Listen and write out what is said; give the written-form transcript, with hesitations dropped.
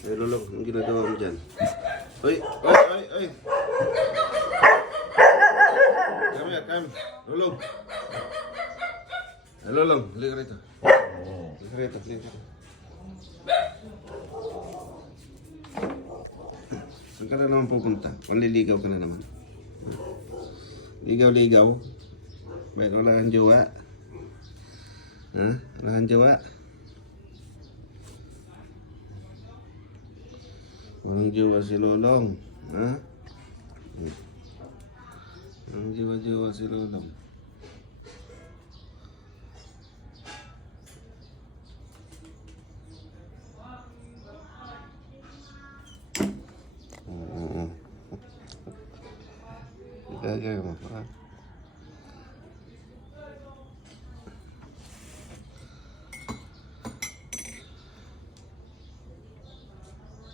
Ay, Lolong, anong ginagawa mo dyan? Oy, oy, oy, oy! Come here, come. Lolong. Ay, Lolong, halika rito. Halika rito, halika rito. Saan ka na naman pupunta? Panliligaw ka na naman. Ligaw-ligaw. Ba't wala kang jowa? Ha? Wala kang jowa? Walang jowa si Lolong. Ha? Walang jowa-jowa si Lolong. Oo. Gagawin mo pa.